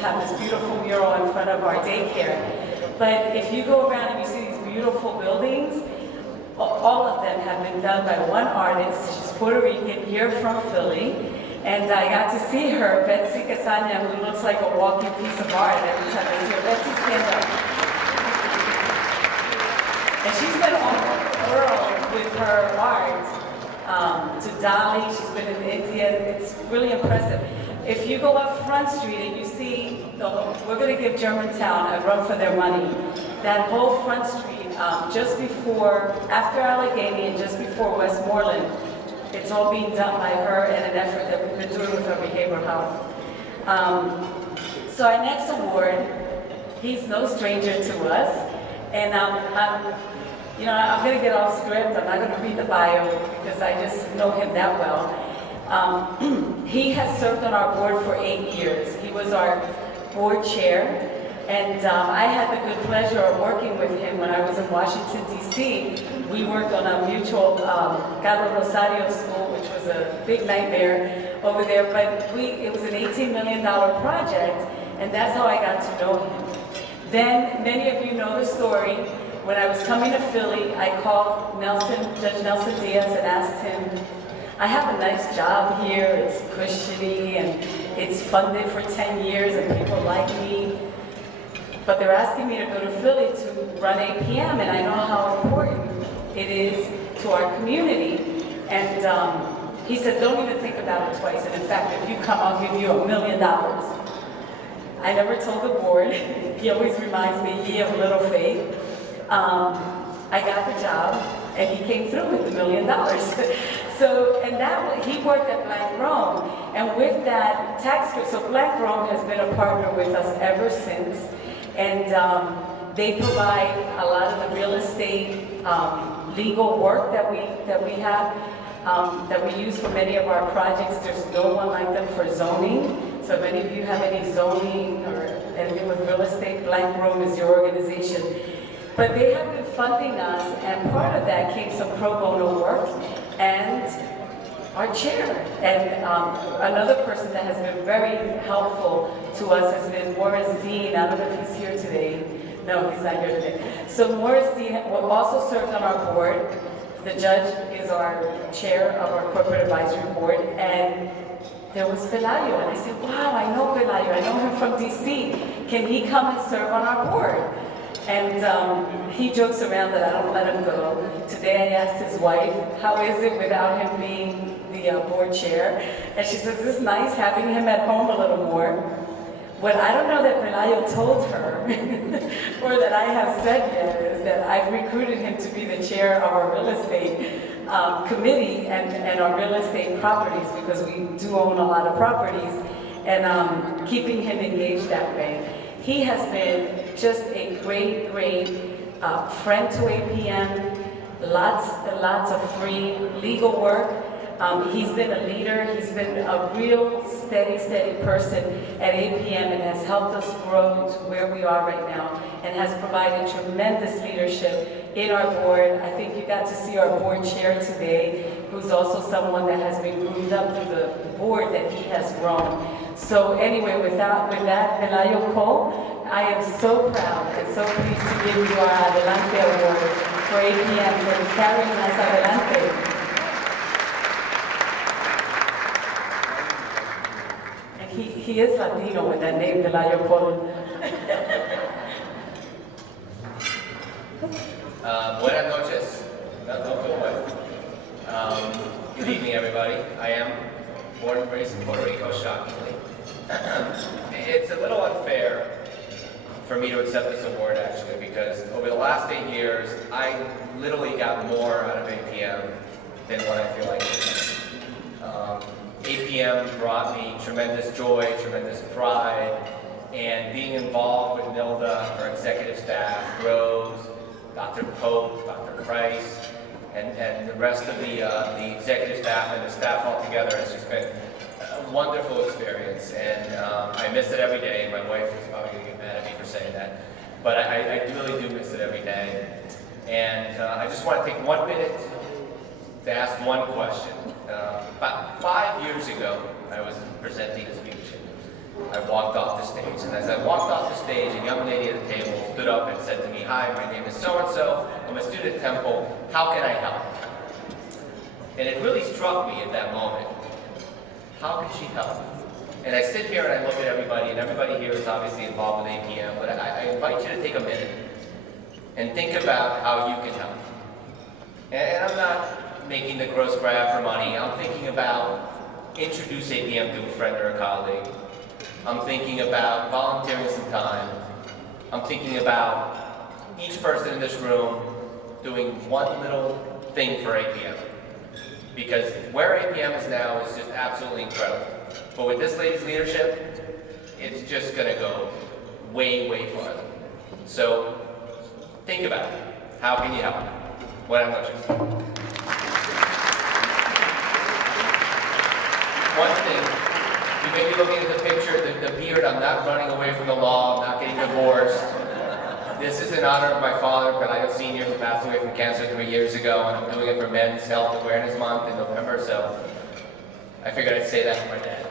have this beautiful mural in front of our daycare. But if you go around and you see these beautiful buildings, all of them have been done by one artist. She's Puerto Rican, here from Philly. And I got to see her, Betsy Casana, who looks like a walking piece of art every time I see her. Betsy, stand up. And she's been all over the world with her art, to Dali. She's been in India. It's really impressive. If you go up Front Street and you see, we're going to give Germantown a run for their money. That whole Front Street, just before, after Allegheny and just before Westmoreland, it's all being done by her and an effort that we've been doing with her behavioral health. So our next award, he's no stranger to us, and I'm going to get off script. I'm not going to read the bio because I just know him that well. He has served on our board for 8 years. He was our board chair, and I had the good pleasure of working with him when I was in Washington, D.C. We worked on a mutual Carlos Rosario school, which was a big nightmare over there, but it was an $18 million project, and that's how I got to know him. Then, many of you know the story. When I was coming to Philly, I called Judge Nelson Diaz and asked him, I have a nice job here, it's cushy, and it's funded for 10 years, and people like me. But they're asking me to go to Philly to run APM, and I know how important it is to our community. And he said, don't even think about it twice. And in fact, if you come, I'll give you $1 million. I never told the board. He always reminds me, ye of little faith. I got the job, and he came through with $1 million. So, and he worked at Black Rome, and with that tax credit, so Black Rome has been a partner with us ever since, and they provide a lot of the real estate legal work that we have, that we use for many of our projects. There's no one like them for zoning. So if any of you have any zoning or anything with real estate, Black Rome is your organization. But they have been funding us, and part of that came some pro bono work, and our chair. And another person that has been very helpful to us has been Morris Dean. I don't know if he's here today. No, he's not here today. So Morris Dean also served on our board. The judge is our chair of our corporate advisory board, and there was Pelayo. And I said, wow, I know Pelayo. I know him from DC. Can he come and serve on our board? And he jokes around that I don't let him go. Today I asked his wife, how is it without him being the board chair? And she says, it's nice having him at home a little more. What I don't know that Pelayo told her, or that I have said yet, is that I've recruited him to be the chair of our real estate committee and our real estate properties, because we do own a lot of properties, and keeping him engaged that way. He has been just a great, great friend to APM, lots of free legal work. He's been a leader, he's been a real steady person at APM, and has helped us grow to where we are right now, and has provided tremendous leadership in our board. I think you got to see our board chair today, who's also someone that has been groomed up through the board that he has grown. So anyway, with that, Pelayo Coll, I am so proud and so pleased to give you our Adelante Award for APM for carrying us adelante. He is Latino with that name, Pelayo Coll. Buenas noches. Good evening, everybody. I am born and raised in Puerto Rico, shockingly. It's a little unfair for me to accept this award, actually, because over the last 8 years, I literally got more out of APM than what I feel like APM brought me tremendous joy, tremendous pride, and being involved with Nilda, her executive staff, Rose, Dr. Pope, Dr. Price, and the rest of the executive staff and the staff altogether has just been a wonderful experience, and I miss it every day. My wife is probably going to get mad at me for saying that, but I really do miss it every day. And I just want to take 1 minute to ask one question. About 5 years ago, I was presenting a speech, I walked off the stage, and as I walked off the stage, a young lady at the table stood up and said to me, "Hi, my name is so-and-so, I'm a student at Temple, how can I help?" And it really struck me at that moment, how can she help? And I sit here and I look at everybody, and everybody here is obviously involved with APM, but I invite you to take a minute and think about how you can help. And I'm not making the gross grab for money, I'm thinking about introduce APM to a friend or a colleague. I'm thinking about volunteering some time. I'm thinking about each person in this room doing one little thing for APM. Because where APM is now is just absolutely incredible. But with this lady's leadership, it's just gonna go way, way farther. So think about it. How can you help? Buenas noches. One thing, you may be looking at the picture, the beard, I'm not running away from the law, I'm not getting divorced. This is in honor of my father, Pelayo Sr., who passed away from cancer 3 years ago, and I'm doing it for Men's Health Awareness Month in November, so I figured I'd say that for my dad.